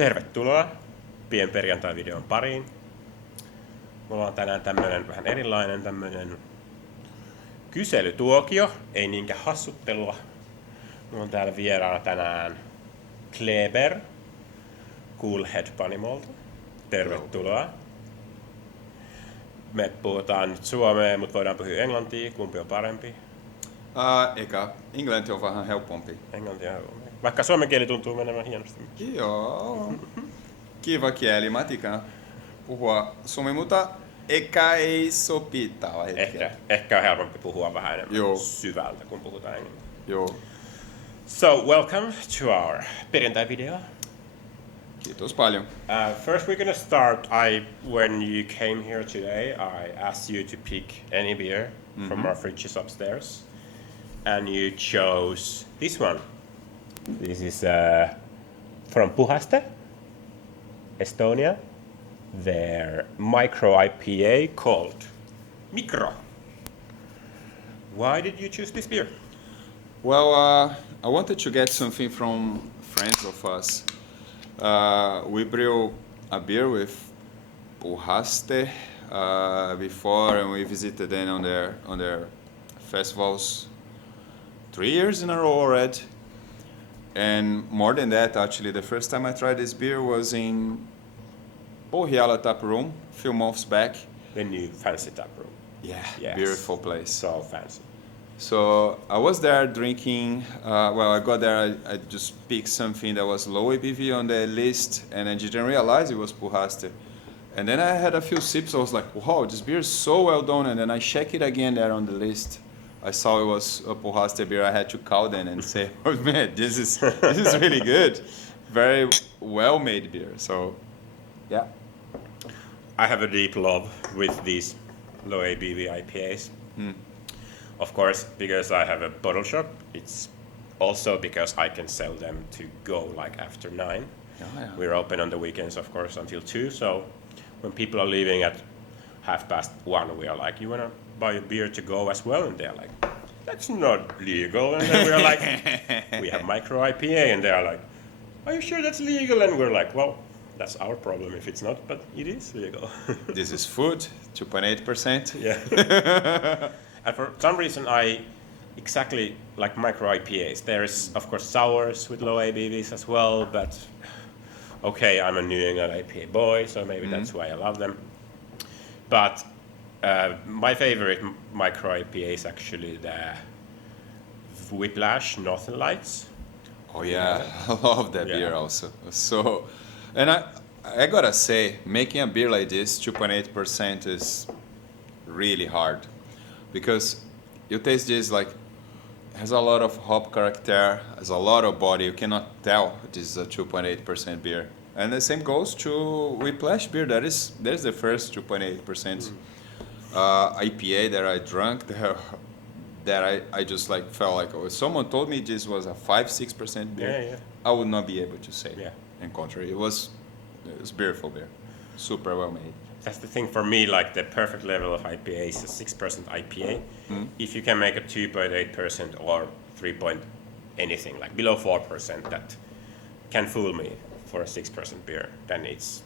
Tervetuloa Pien Perjantaivideon pariin. Mulla on tänään tämmönen vähän erilainen tämmönen kyselytuokio, ei niinkään hassuttelua. Mulla on täällä vieraana tänään Cleber CoolHead panimolta. Tervetuloa. Me puhutaan nyt suomea, mutta voidaan puhua englantia. Kumpi on parempi? Eikä englanti on vähän helpompi. Englanti on helpompi. Vaikka suomen kieli tuntuu menevän hienosti. Joo. Kiva kieli. Mä tykkään puhua suomea, mutta ehkä ei sopi tällä hetkellä. Ehkä on helpompi puhua vähän enemmän syvältä, kun puhutaan englantia. Joo. So, welcome to our Perjantai-video. Kiitos paljon. First we're gonna start. When you came here today, I asked you to pick any beer from our fridges upstairs, and you chose this one. This is from Puhaste, Estonia. Their micro IPA called Micro. Why did you choose this beer? Well, I wanted to get something from friends of us. We brew a beer with Puhaste before, and we visited them on their festivals 3 years in a row already. And more than that, actually, the first time I tried this beer was in Pohjala tap room a few months back. The new fancy tap room. Yeah, yes. Beautiful place. So fancy. So I was there drinking, I got there, I just picked something that was low ABV on the list, and I didn't realize it was Puhaste. And then I had a few sips, I was like, wow, this beer is so well done, and then I checked it again there on the list. I saw it was a Puhaste beer. I had to call them and say, oh man, this is really good. Very well-made beer, so yeah. I have a deep love with these low ABV IPAs. Of course, because I have a bottle shop, it's also because I can sell them to go like after 9. Oh, yeah. We're open on the weekends, of course, until 2. So when people are leaving at 1:30, we are like, you want to buy a beer to go as well? And they're like, that's not legal. And then we're like, we have micro IPA. And they're like, are you sure that's legal? And we're like, well, that's our problem if it's not, but it is legal. This is food, 2.8%. Yeah. And for some reason, I exactly like micro IPAs. There is, of course, sours with low ABVs as well, but okay, I'm a New England IPA boy, so maybe that's why I love them. But my favorite micro IPA is actually the Whiplash Northern Lights. Oh yeah, I love that beer also. So, and I gotta say, making a beer like this, 2.8% is really hard. Because you taste this like has a lot of hop character, has a lot of body. You cannot tell this is a 2.8% beer. And the same goes to Whiplash beer. There's the first 2.8% IPA that I drank there, that I just like felt like, oh, if someone told me this was a 5-6% beer, I would not be able to say. Yeah. In contrary, it was beautiful beer, super well made. That's the thing for me, like the perfect level of IPA is a 6% IPA. If you can make a 2.8% or 3 point anything, like below 4%, that can fool me for a 6% beer, then it's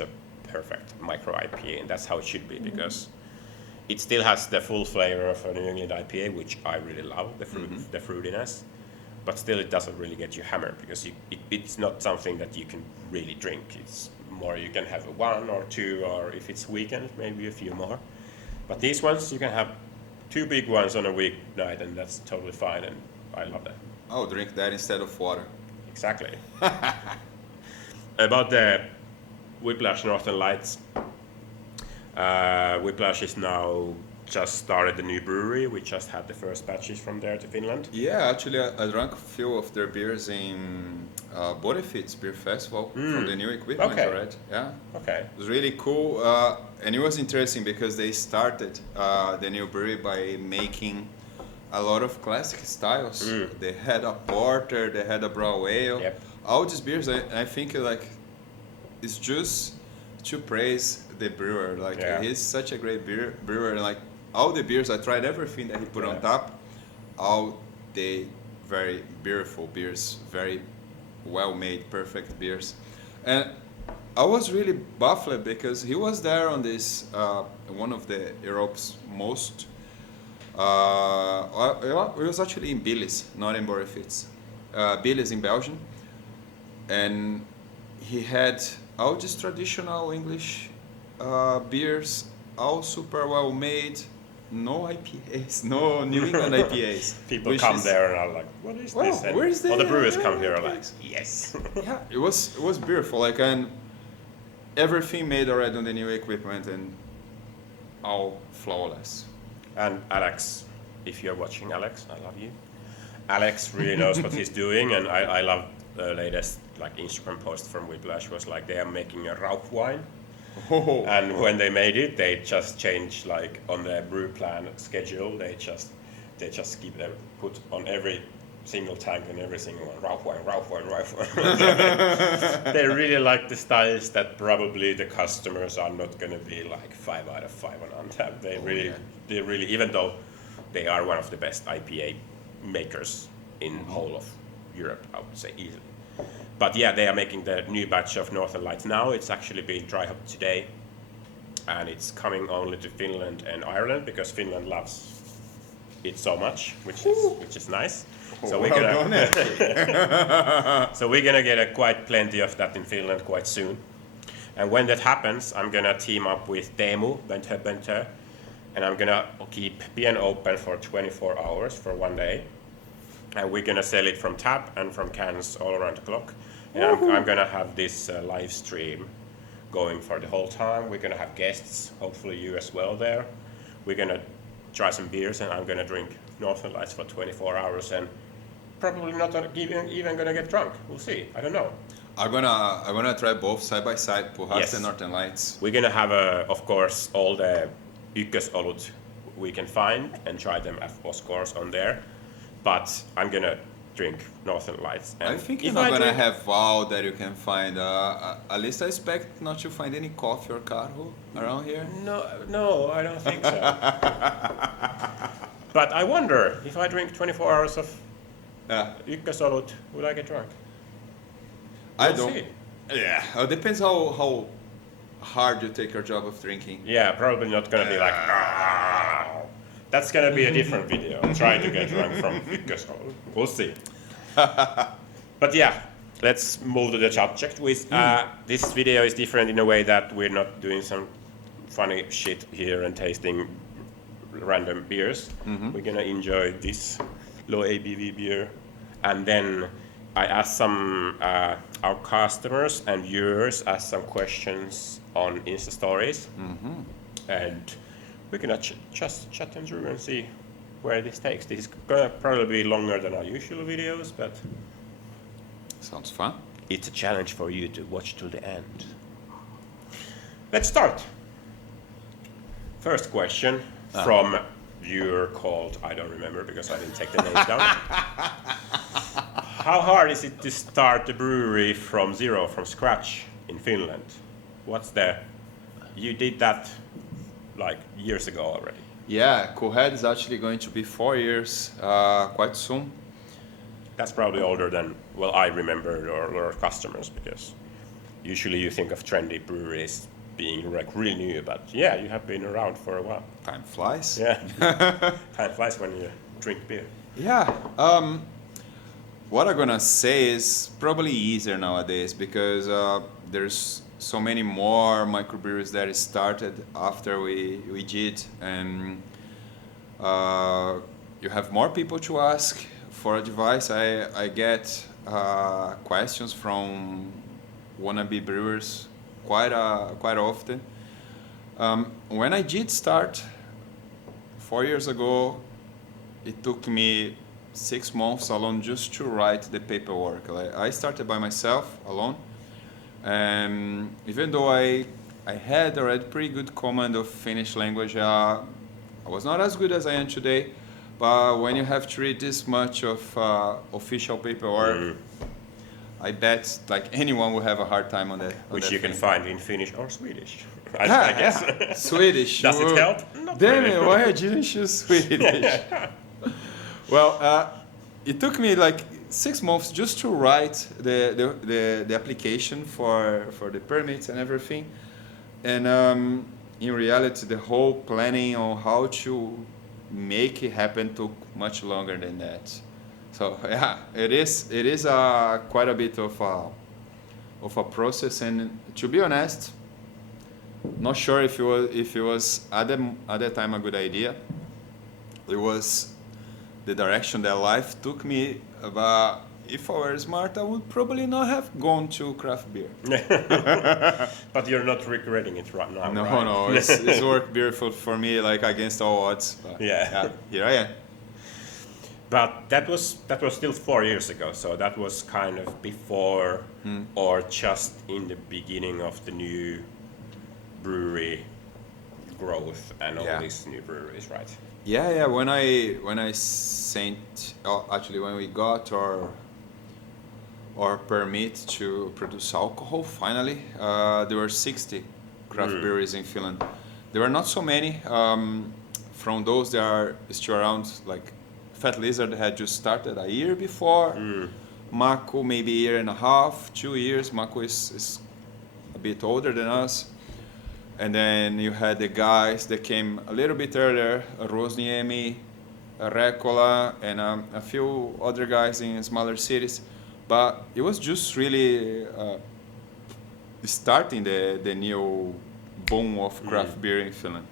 a perfect micro IPA, and that's how it should be, because it still has the full flavor of a New England IPA, which I really love, the fruitiness, but still it doesn't really get you hammered, because it's not something that you can really drink. It's more you can have 1 or 2, or if it's weekend, maybe a few more. But these ones, you can have 2 big ones on a weeknight, and that's totally fine, and I love that. I'll drink that instead of water. Exactly. About the Whiplash Northern Lights, Whiplash is now just started the new brewery. We just had the first batches from there to Finland. Yeah, actually, I drank a few of their beers in Bodefits Beer Festival from the new equipment already. Yeah. Okay. It was really cool, and it was interesting because they started the new brewery by making a lot of classic styles. They had a porter, they had a brown ale. Yep. All these beers, I think, like, it's just to praise the brewer. Like, he's such a great brewer. Like, all the beers, I tried everything that he put on tap. All the very beautiful beers, very well-made, perfect beers. And I was really baffled because he was there on this one of the Europe's most. It was actually in Billis, not in Borefits. Billis in Belgium, and he had all these traditional English beers, all super well made. No IPAs, no New England IPAs. People come there and are like, "What is this?" And where's the? All the brewers come here and are like, "Yes." Yeah, it was beautiful. Like, and everything made already on the new equipment and all flawless. And Alex, if you're watching, Alex, I love you. Alex really knows what he's doing, and I love the latest like Instagram post from Whiplash was like they are making a Rauch wine. Oh. And when they made it, they just changed like on their brew plan schedule. They just keep them put on every single tank and every single one Rauch wine. They really like the styles that probably the customers are not going to be like 5 out of 5 on Untappd. They really, even though they are one of the best IPA makers in whole of Europe, I would say easily. But yeah, they are making the new batch of Northern Lights now. It's actually being dry hopped today, and it's coming only to Finland and Ireland because Finland loves it so much, which is nice. So we're gonna get quite plenty of that in Finland quite soon. And when that happens, I'm gonna team up with Teemu Bentö, and I'm gonna keep Pien open for 24 hours for 1 day. And we're gonna sell it from tap and from cans all around the clock. And I'm gonna have this live stream going for the whole time. We're gonna have guests, hopefully you as well there. We're gonna try some beers, and I'm gonna drink Northern Lights for 24 hours, and probably not even gonna get drunk. We'll see. I don't know. I'm gonna try both side by side, Puhas and Northern Lights. We're gonna have of course all the ykkösolut we can find and try them of course on there. But I'm gonna drink Northern Lights. And I think you're not gonna have all that you can find. At least I expect not to find any coffee or carro around here. No, I don't think so. But I wonder if I drink 24 hours of ykkösolut, will I get drunk? I don't. See. Yeah, it depends how hard you take your job of drinking. Yeah, probably not gonna be like. That's gonna be a different video. Trying to get drunk from ykkösolut. We'll see. But yeah, let's move to the subject. This video is different in a way that we're not doing some funny shit here and tasting random beers. We're gonna enjoy this low ABV beer, and then I asked some our customers and viewers asked some questions on Insta stories, and we're gonna just chat them through and see where this takes. This is gonna probably be longer than our usual videos, but sounds fun. It's a challenge for you to watch till the end. Let's start. First question from viewer called, I don't remember because I didn't take the names down. How hard is it to start a brewery from zero, from scratch in Finland? You did that like years ago already. Yeah, CoolHead is actually going to be 4 years quite soon. That's probably older than, I remember our customers, because usually you think of trendy breweries being like really new, but yeah, you have been around for a while. Time flies. Yeah, time flies when you drink beer. Yeah, what I'm gonna say is probably easier nowadays because there's so many more microbreweries that started after we did, and you have more people to ask for advice. I get questions from wannabe brewers quite often. When I did start 4 years ago, it took me 6 months alone just to write the paperwork. Like, I started by myself alone, and even though I had already pretty good command of Finnish language, I was not as good as I am today. But when you have to read this much of official paperwork, I bet like anyone will have a hard time on that. Which you can find in Finnish or Swedish. I guess. Yeah. Swedish. Does it help? Not Damn really. it! Why didn't you choose Swedish? Well, it took me like 6 months just to write the application for the permits and everything. And in reality, the whole planning on how to make it happen took much longer than that. So yeah, it is quite a bit of a process. And to be honest, not sure if it was at that time a good idea. It was the direction that life took me, but if I were smart, I would probably not have gone to craft beer. But you're not regretting it right now, No, right? no, it's worked beautiful for me, like against all odds. But Yeah. Here I am. But that was still 4 years ago, so that was kind of before or just in the beginning of the new brewery growth and all Yeah. these new breweries, right? Yeah. When I sent, actually, when we got our permit to produce alcohol, finally, there were 60 craft breweries in Finland. There were not so many. From those, there are still around. Like Fat Lizard had just started a year before. Mako maybe a year and a half, 2 years. Mako is a bit older than us. And then you had the guys that came a little bit earlier, Rosniemi, Rekola, and a few other guys in smaller cities. But it was just really starting the new boom of craft beer in Finland.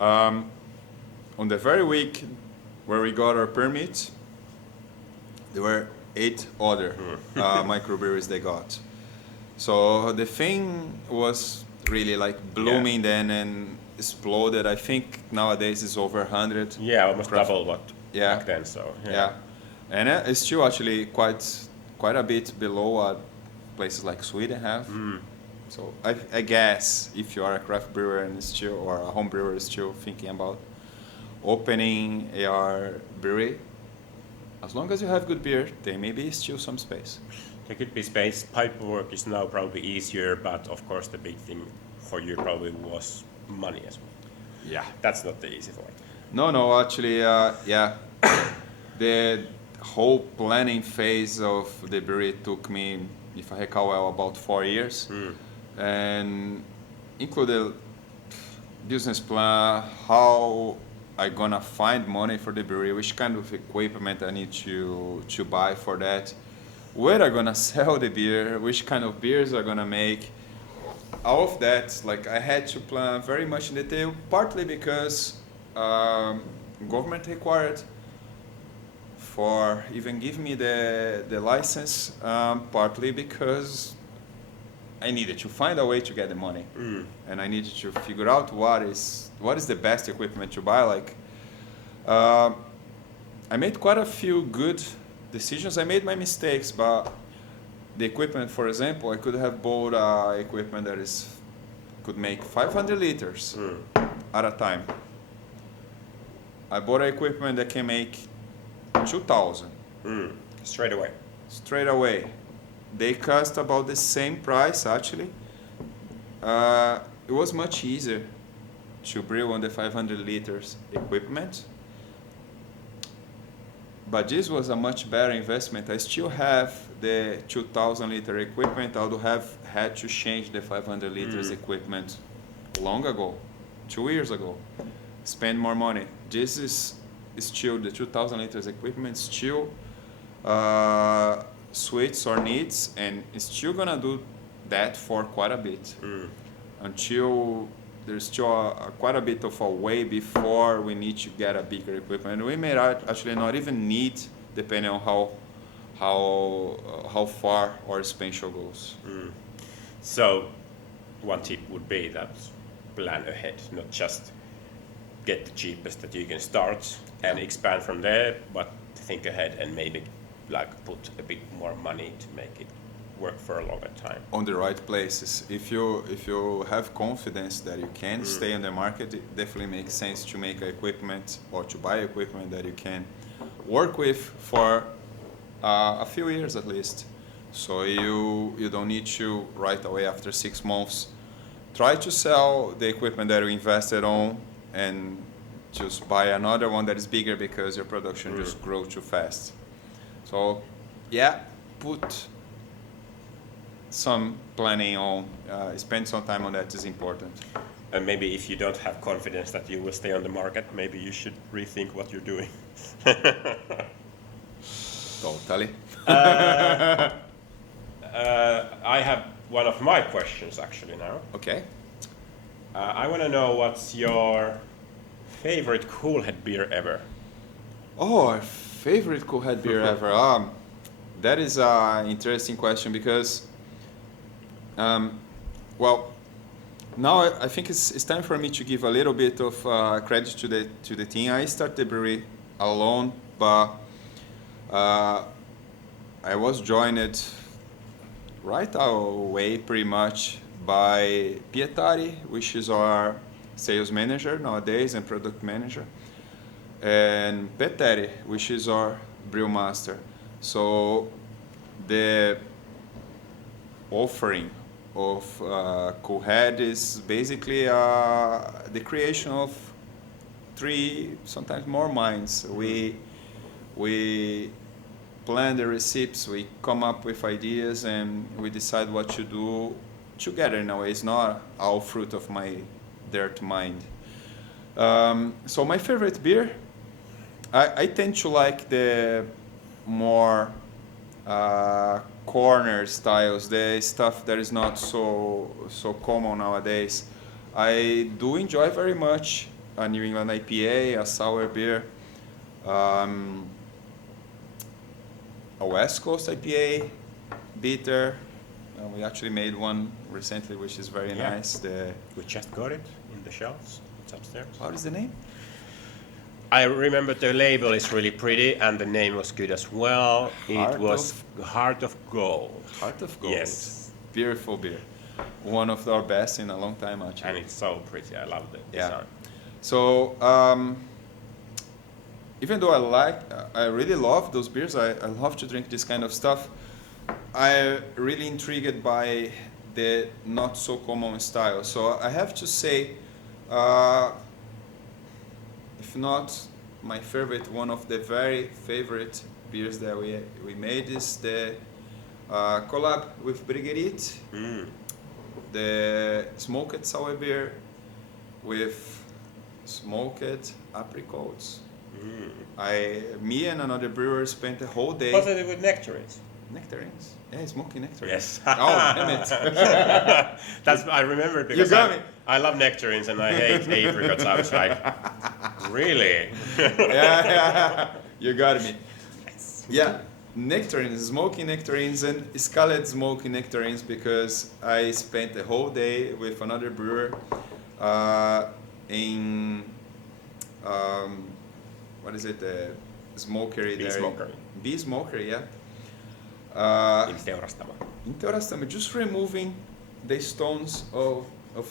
On the very week where we got our permit, there were 8 other microbreweries they got. So the thing was really like blooming then and exploded. I think nowadays it's over 100. Yeah, almost double what Yeah. back then. So Yeah. And it's still actually quite a bit below what places like Sweden have. So I guess if you are a craft brewer and still, or a home brewer still thinking about opening a brewery, as long as you have good beer, there may be still some space. there could be space. Paperwork is now probably easier, but of course the big thing for you probably was money as well. Yeah. That's not the easy part. No, actually, yeah. The whole planning phase of the brewery took me, if I recall well, about 4 years. And included business plan, how I gonna find money for the brewery, which kind of equipment I need to buy for that, where I gonna sell the beer, which kind of beers I gonna make. All of that, like I had to plan very much in detail, partly because government required for even give me the license, partly because I needed to find a way to get the money, and I needed to figure out what is the best equipment to buy. Like, I made quite a few good decisions. I made my mistakes, but the equipment, for example, I could have bought equipment that could make 500 liters at a time. I bought equipment that can make 2,000 Straight away. straight away. They cost about the same price, actually. It was much easier to brew on the 500 liters equipment. But this was a much better investment. I still have the 2,000 liter equipment. I would have had to change the 500 liters equipment long ago, 2 years ago. Spend more money. This is still the 2,000 liters equipment, still suits our needs, and it's still gonna do that for quite a bit until there's still quite a bit of a way before we need to get a bigger equipment. We may actually not even need, depending on how far our expansion goes. So one tip would be that plan ahead, not just get the cheapest that you can start and expand from there, but think ahead and maybe like put a bit more money to make it work for a longer time. On the right places. If you have confidence that you can stay on the market, it definitely makes sense to make equipment or to buy equipment that you can work with for a few years at least. So you don't need to right away after 6 months try to sell the equipment that you invested on and just buy another one that is bigger because your production just grows too fast. So, yeah, put some planning on, spend some time on that is important. And maybe if you don't have confidence that you will stay on the market, maybe you should rethink what you're doing. Totally. I have one of my questions actually now. Okay. I want to know what's your favorite CoolHead beer ever? Oh, our favorite CoolHead beer ever. That is an interesting question because, well, now I think it's time for me to give a little bit of credit to the team. I started the brewery alone, but I was joined right away pretty much by Pietari, which is our sales manager nowadays and product manager, and Petteri, which is our brewmaster. So the offering of CoolHead is basically the creation of 3, sometimes more minds. We plan the recipes, we come up with ideas, and we decide what to do together in a way. It's not all fruit of my dirt mind. So my favorite beer, I tend to like the more corner styles, the stuff that is not so common nowadays. I do enjoy very much a New England IPA, a sour beer, a West Coast IPA, bitter. We actually made one recently, which is very nice. We just got it in the shelves. It's upstairs. What is the name? I remember the label is really pretty and the name was good as well. It was Heart of Gold. Heart of Gold. Yes. Beautiful beer. One of our best in a long time, actually. And it's so pretty. I love the design. So, even though I really love those beers, I love to drink this kind of stuff, I'm really intrigued by the not so common style. So I have to say, if not my favorite, one of the very favorite beers that we made is the Collab with Briggerit, the smoked sour beer with smoked apricots. Me and another brewer spent the whole day. Was it with nectarines? Nectarines? Yeah, smoky nectarines. Yes. Oh, damn it. That's I remember because You got me. I love nectarines and I hate apricots. I was like, really? yeah, you got me. Yeah, nectarines, smoky nectarines, and scalded smoky nectarines because I spent the whole day with another brewer in what is it? The smokery there. Smokery. Bee smokery, yeah. In Teurastamo. In Teurastamo, just removing the stones of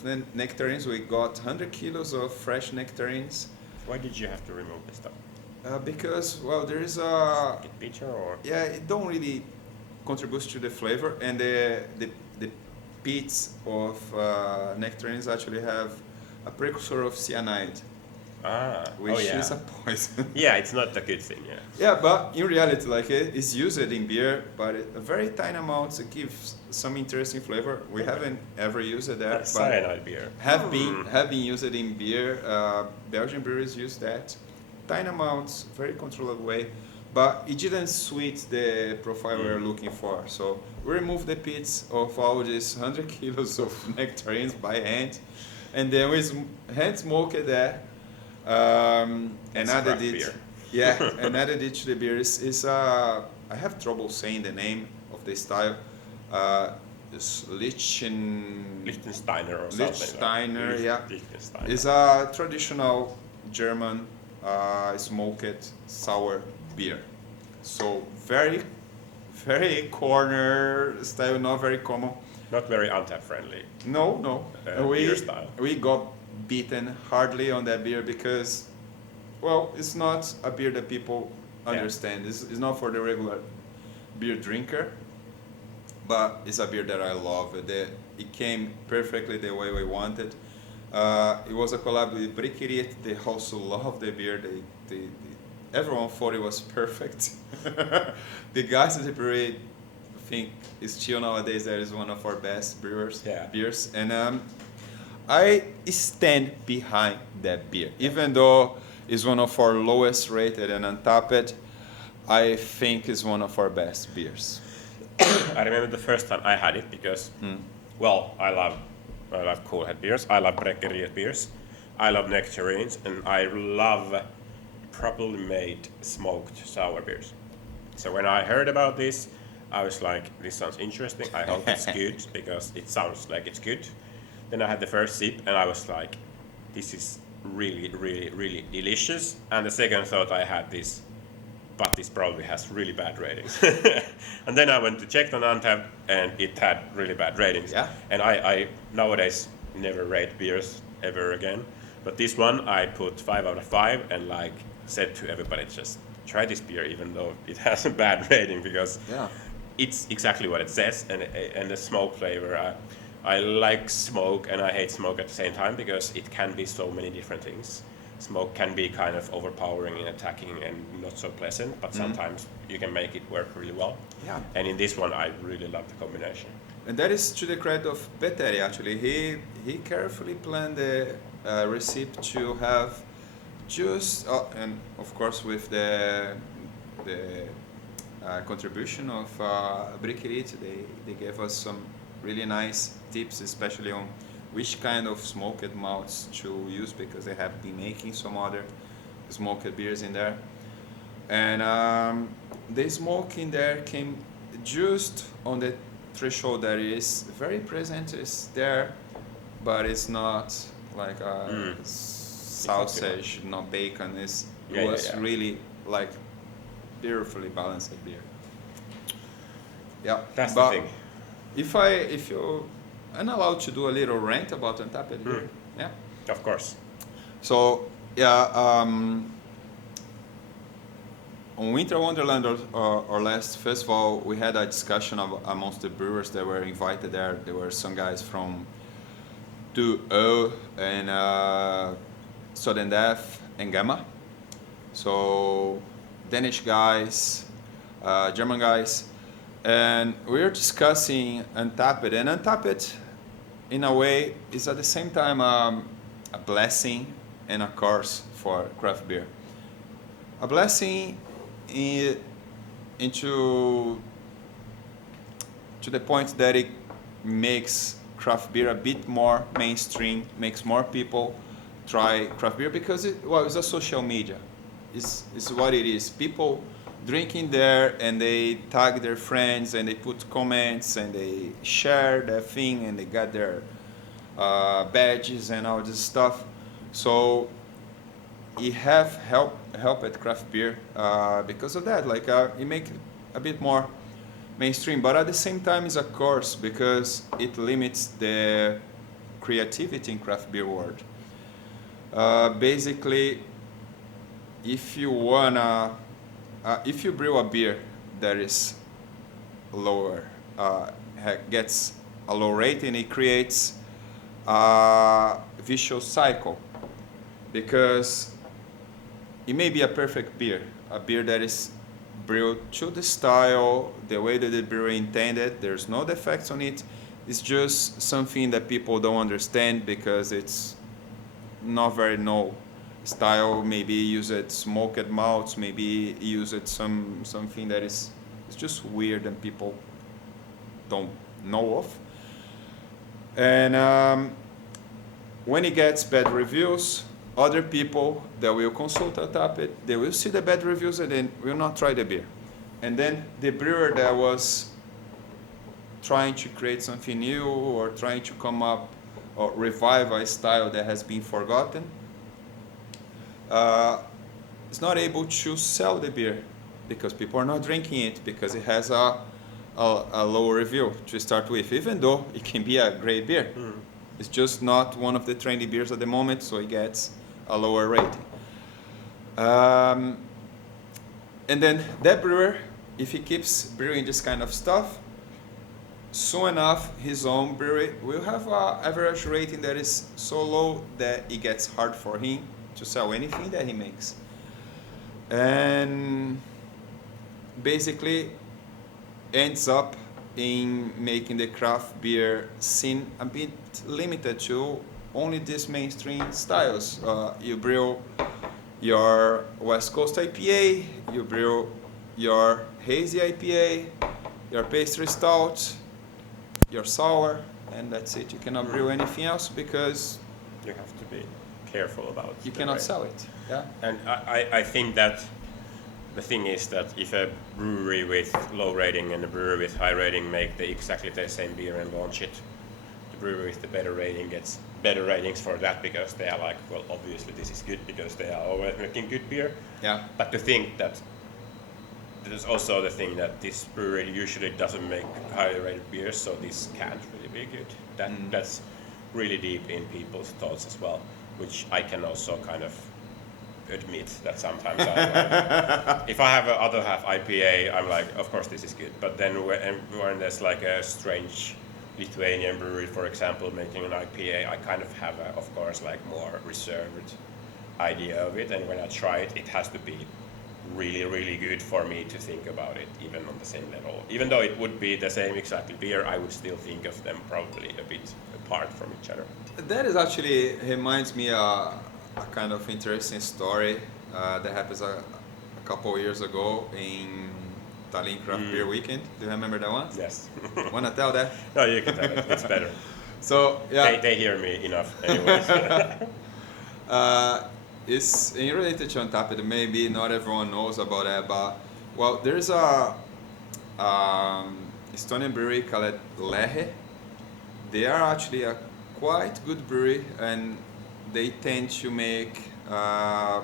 the nectarines. We got 100 kilos of fresh nectarines. Why did you have to remove the stuff? Because, well, there is a... Get bitter or? Yeah, it don't really contribute to the flavor, and the pits of nectarines actually have a precursor of cyanide. Which is a poison. Yeah, it's not a good thing. Yeah. Yeah, but in reality, like it's used in beer, but a very tiny amount to give some interesting flavor. We haven't ever used it there, but cyanide beer. Have been used in beer. Belgian breweries use that, tiny amounts, very controlled way, but it didn't sweet the profile we were looking for. So we removed the pits of all these 100 kilos of nectarines by hand, and then we hand smoked that. And added it, beer. and added it to the beer. I have trouble saying the name of the style. It's Liechtensteiner or something. Liechtensteiner, yeah. Liechtensteiner. It's a traditional German smoked sour beer. So very, very corner style, not very common. Not very untap friendly. No. Beer style. We got beaten hardly on that beer because, well, it's not a beer that people understand. It's not for the regular beer drinker, but it's a beer that I love. It came perfectly the way we wanted. It was a collab with Briggerit. They also love the beer. They everyone thought it was perfect. The guys at the brewery think is still nowadays that is one of our best beers, and I stand behind that beer, even though it's one of our lowest rated and untapped. I think it's one of our best beers. I remember the first time I had it because, well, I love CoolHead beers, I love brewery beers, I love nectarines, and I love properly made smoked sour beers. So when I heard about this, I was like, this sounds interesting, I hope it's good, because it sounds like it's good. Then I had the first sip, and I was like, this is really, really, really delicious. And the second thought I had this, but this probably has really bad ratings. And then I went to check on Untappd, and it had really bad ratings. Yeah. And I nowadays never rate beers ever again. But this one I put 5 out of 5, and like said to everybody, just try this beer even though it has a bad rating, because it's exactly what it says, and the smoke flavor. I like smoke and I hate smoke at the same time, because it can be so many different things. Smoke can be kind of overpowering and attacking and not so pleasant, but sometimes you can make it work really well. Yeah. And in this one, I really love the combination. And that is to the credit of Petteri, actually. He carefully planned the recipe to have just, and of course with the contribution of Briquerit, they gave us some really nice tips, especially on which kind of smoked malts to use, because they have been making some other smoked beers in there. And the smoke in there came just on the threshold that is very present, is there, but it's not like a sausage, not bacon. It was really like beautifully balanced beer. Yeah, that's the thing. If you I'm allowed to do a little rant about Untappd here. Yeah, of course. So on Winter Wonderland or last festival, we had a discussion amongst the brewers that were invited there. There were some guys from 2O and Sudden Death and Gamma. So Danish guys, German guys, and we were discussing Untappd. And Untappd, in a way, is at the same time a blessing and a curse for craft beer. A blessing into to the point that it makes craft beer a bit more mainstream, makes more people try craft beer, because it's a social media. It's what it is. People drinking there, and they tag their friends, and they put comments, and they share their thing, and they got their badges and all this stuff. So it have helped craft beer because of that. Like it make it a bit more mainstream, but at the same time it's a curse, because it limits the creativity in craft beer world. Basically, if you brew a beer that is lower, gets a low rating, it creates a vicious cycle, because it may be a perfect beer, a beer that is brewed to the style, the way that the brewer intended. There's no defects on it. It's just something that people don't understand, because it's not very known style. Maybe use it smoked malts, maybe use it something that is just weird and people don't know of. And when it gets bad reviews, other people that will consult Untappd, they will see the bad reviews and then will not try the beer. And then the brewer that was trying to create something new, or trying to come up or revive a style that has been forgotten, is not able to sell the beer, because people are not drinking it, because it has a low review to start with, even though it can be a great beer. It's just not one of the trendy beers at the moment, so it gets a lower rating. And then that brewer, if he keeps brewing this kind of stuff, soon enough his own brewery will have an average rating that is so low that it gets hard for him to sell anything that he makes. and basically ends up in making the craft beer scene a bit limited to only these mainstream styles. You brew your West Coast IPA, you brew your hazy IPA, your pastry stout, your sour, and that's it. You cannot brew anything else because you have to be careful about you cannot sell it. Yeah. And I think that the thing is that if a brewery with low rating and a brewery with high rating make exactly the same beer and launch it, the brewery with the better rating gets better ratings for that because they are like, well, obviously this is good because they are always making good beer. Yeah. But to think that there's also the thing that this brewery usually doesn't make highly rated beers, so this can't really be good. That's really deep in people's thoughts as well, which I can also kind of admit that sometimes if I have a other half IPA, I'm like, of course this is good. But then when there's like a strange Lithuanian brewery, for example, making an IPA, I kind of have a, of course, like more reserved idea of it. And when I try it, it has to be really, really good for me to think about it, even on the same level. Even though it would be the same exactly beer, I would still think of them probably a bit apart from each other. That is actually reminds me a kind of interesting story that happens a couple of years ago in Tallinn Craft Beer Weekend. Do you remember that one? Yes. Wanna tell that? No, you can tell it. It's better. So yeah, they hear me enough, anyways. It's in related to Untapped. Maybe not everyone knows about that, but well, there's a Estonian brewery called Tällä. They are actually a quite good brewery, and they tend to make a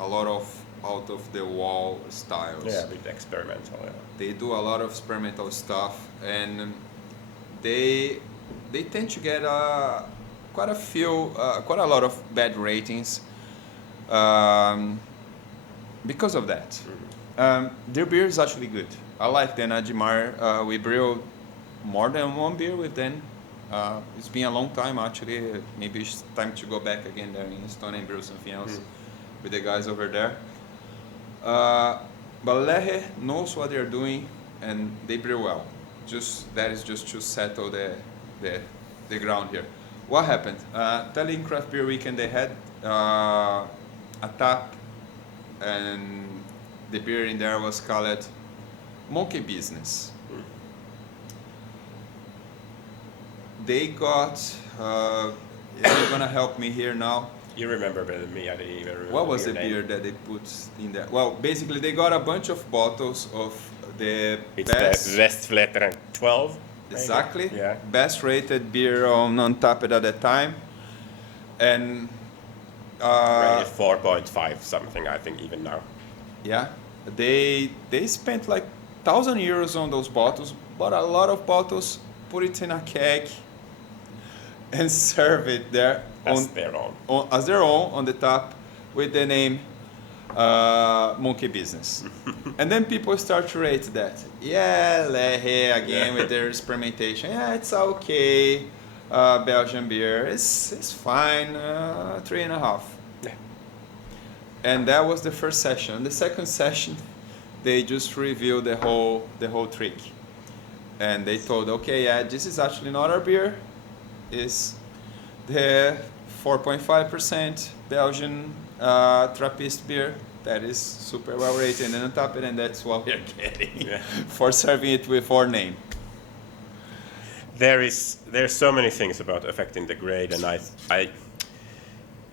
lot of out of the wall styles. Yeah, a bit experimental. Yeah. They do a lot of experimental stuff, and they tend to get quite a lot of bad ratings because of that. Their beer is actually good. I like them at Jimar. We brew more than one beer with them. It's been a long time actually. Maybe it's time to go back again there in Estonia and brew something else with the guys over there. But Lehe knows what they're doing and they brew well. That is just to settle the ground here. What happened? Tallinn Craft Beer Weekend, they had a tap, and the beer in there was called Monkey Business. They got, you're gonna help me here now. You remember better than me, I didn't even remember. What was the beer that they put in there? Well, basically they got a bunch of bottles of the best... the Westfleteren 12. Exactly. Yeah. Best rated beer on Untapped at the time. And... rated 4.5 something, I think, even now. Yeah. They spent like 1,000 euros on those bottles, bought a lot of bottles, put it in a keg, and serve it there As their own on the top with the name Monkey Business. And then people start to rate that. Yeah, Lehe again with their experimentation. Yeah, it's okay. Belgian beer, it's fine. 3.5. Yeah. And that was the first session. The second session, they just revealed the whole trick. And they told, okay, yeah, this is actually not our beer. It's the 4.5% Belgian Trappist beer that is super well rated and Untapped, and that's what we're getting for serving it with our name. There's so many things about affecting the grade, and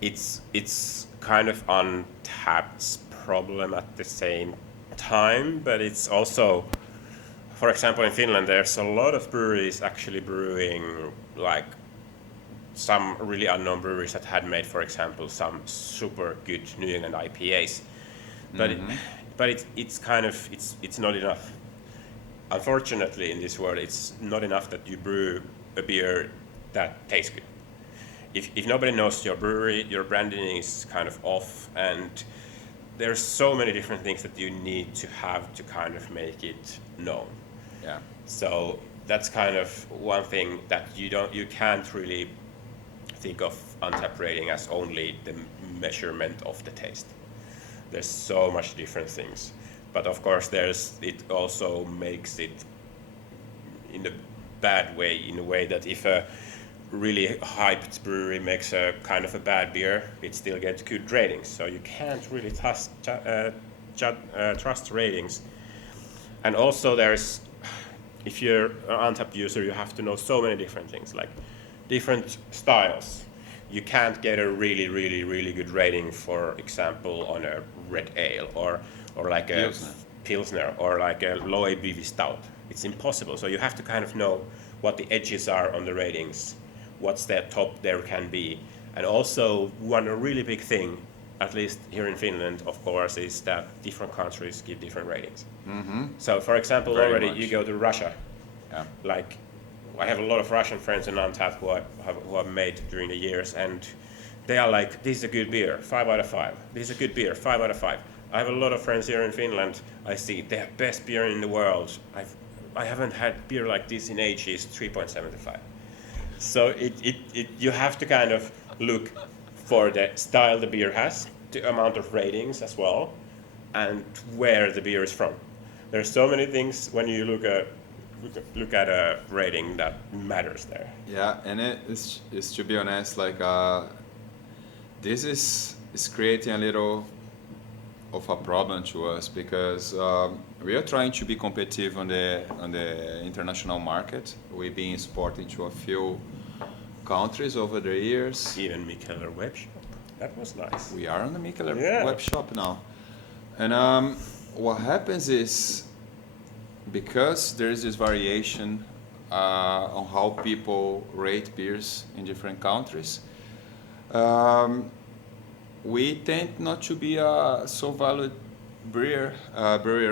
it's kind of Untapped's problem at the same time, but it's also, for example, in Finland, there's a lot of breweries actually brewing like some really unknown breweries that had made, for example, some super good New England IPAs, but it's kind of it's not enough. Unfortunately, in this world, it's not enough that you brew a beer that tastes good. If nobody knows your brewery, your branding is kind of off, and there's so many different things that you need to have to kind of make it known. Yeah. So that's kind of one thing that you can't really think of Untapped rating as only the measurement of the taste. There's so much different things, but of course it also makes it in a bad way, in a way that if a really hyped brewery makes a kind of a bad beer, it still gets good ratings. So you can't really trust ratings. And also if you're an Untapped user, you have to know so many different things, like different styles. You can't get a really, really, really good rating, for example, on a red ale or like a Pilsner or like a low ABV stout. It's impossible. So you have to kind of know what the edges are on the ratings, what's the top there can be. And also one really big thing, at least here in Finland, of course, is that different countries give different ratings. Mm-hmm. So for example, Very already much. you go to Russia. Yeah. Like, I have a lot of Russian friends in Untapped who I've made during the years, and they are like, this is a good beer, 5 out of 5. This is a good beer, 5 out of 5. I have a lot of friends here in Finland. I see they have best beer in the world. I haven't had beer like this in ages, 3.75. So you have to kind of look for the style the beer has, the amount of ratings as well, and where the beer is from. There's so many things when you look at a rating that matters there. Yeah, and it's to be honest, like this is creating a little of a problem to us, because we are trying to be competitive on the international market. We've been exporting to a few countries over the years. Even Mikkeller web shop. That was nice. We are on the Mikkeller Yeah. web shop now. And what happens is, because there is this variation on how people rate beers in different countries, we tend not to be a so valued brewer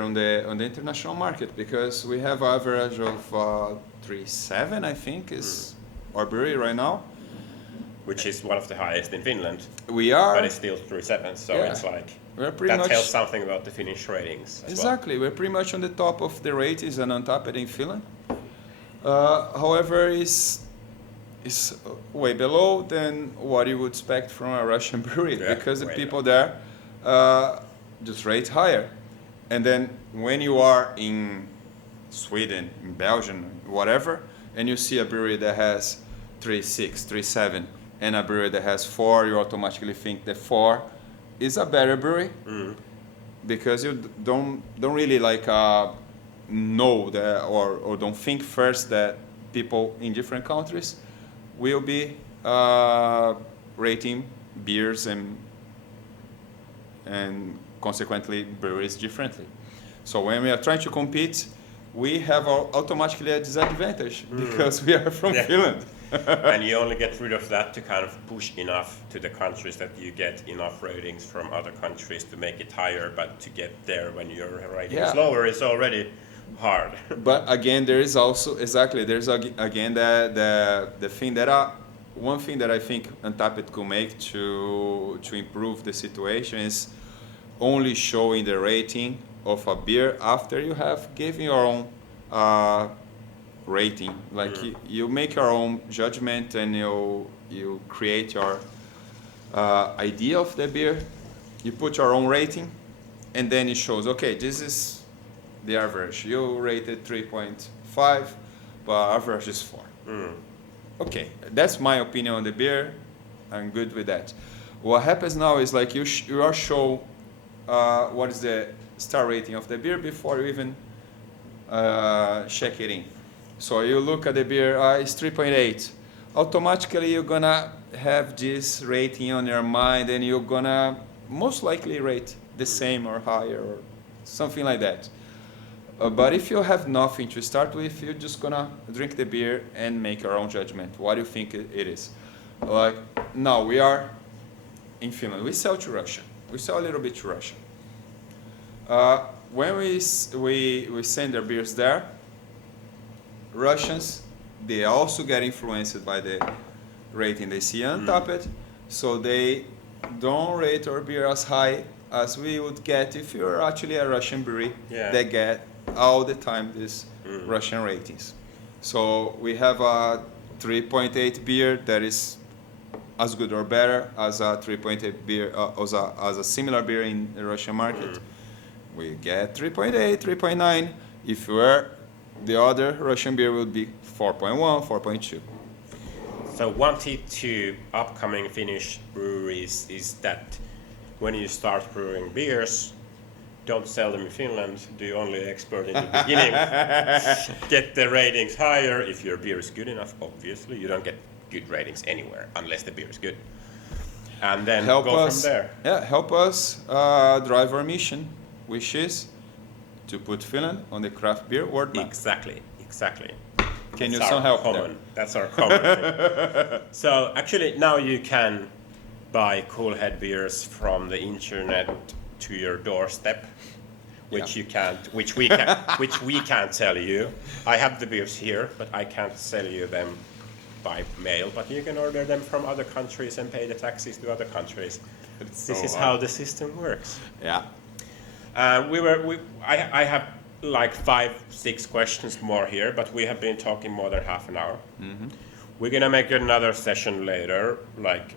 on the international market, because we have an average of 3.7, I think, is our brewery right now. Which is one of the highest in Finland. We are. But it's still 3.7, so Yeah. it's like, We're pretty that much tells something about the Finnish ratings as exactly. We're pretty much on the top of the ratings and Untapped in Finland. However, it's way below than what you would expect from a Russian brewery, Yeah, because the way people there just rate higher. And then when you are in Sweden, in Belgium, whatever, and you see a brewery that has 3.6, 3.7, and a brewery that has 4, you automatically think that 4 is a better brewery, because you don't really like know that, or don't think first that people in different countries will be rating beers and consequently breweries differently. So when we are trying to compete, we have automatically a disadvantage because we are from Finland. And you only get rid of that to kind of push enough to the countries that you get enough ratings from other countries to make it higher, but to get there when your rating is lower is already hard. But again, there is also again the thing that one thing that I think Untapped could make to improve the situation is only showing the rating of a beer after you have given your own rating. Like you make your own judgment and you create your idea of the beer. You put your own rating, and then it shows, okay, this is the average. You rated 3.5, but average is 4. Okay, that's my opinion on the beer. I'm good with that. What happens now is like you are show what is the star rating of the beer before you even check it in. So you look at the beer, it's 3.8. Automatically you're gonna have this rating on your mind, and you're gonna most likely rate the same or higher or something like that. But if you have nothing to start with, you're just gonna drink the beer and make your own judgment. What do you think it is? Like now we are in Finland. We sell to Russia. We sell a little bit to Russia. When we send their beers there, Russians, they also get influenced by the rating they see Untapped, so they don't rate our beer as high as we would get if you're actually a Russian brewery that get all the time these Russian ratings. So we have a 3.8 beer that is as good or better as a 3.8 beer, as a similar beer in the Russian market. We get 3.8, 3.9. If the other Russian beer would be 4.1, 4.2. So one tip to upcoming Finnish breweries is that when you start brewing beers, don't sell them in Finland, do only export in the beginning. Get the ratings higher. If your beer is good enough, obviously, you don't get good ratings anywhere unless the beer is good. And then Help go us, from there. Yeah, help us drive our mission, which is to put Finland on the craft beer world map. Exactly. Can you That's some our help common. there? That's our common thing. So actually now you can buy CoolHead beers from the internet to your doorstep, which you can't, which we can't tell you. I have the beers here, but I can't sell you them by mail. But you can order them from other countries and pay the taxes to other countries. This is how the system works. Yeah. I have like 5-6 questions more here, but we have been talking more than half an hour. We're gonna make another session later, like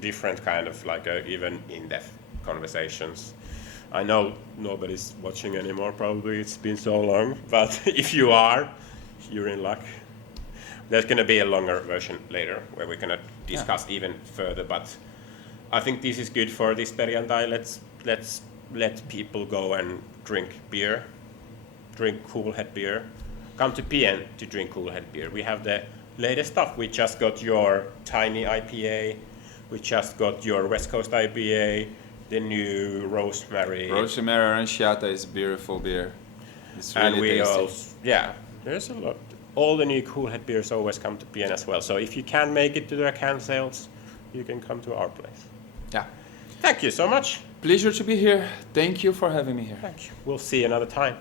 different kind of like even in-depth conversations. I know nobody's watching anymore, probably it's been so long, but if you are, you're in luck. There's gonna be a longer version later where we're gonna discuss even further, but I think this is good for this Perjantai. Let's let people go and drink beer, drink CoolHead beer. Come to Pien to drink CoolHead beer. We have the latest stuff. We just got your tiny IPA. We just got your West Coast IPA, the new Rosemary. Rosemary Aranciata is beautiful beer. It's really And we tasty. also, there's a lot. All the new CoolHead beers always come to Pien as well. So if you can make it to the can sales, you can come to our place. Yeah. Thank you so much. Pleasure to be here. Thank you for having me here. Thank you. We'll see you another time.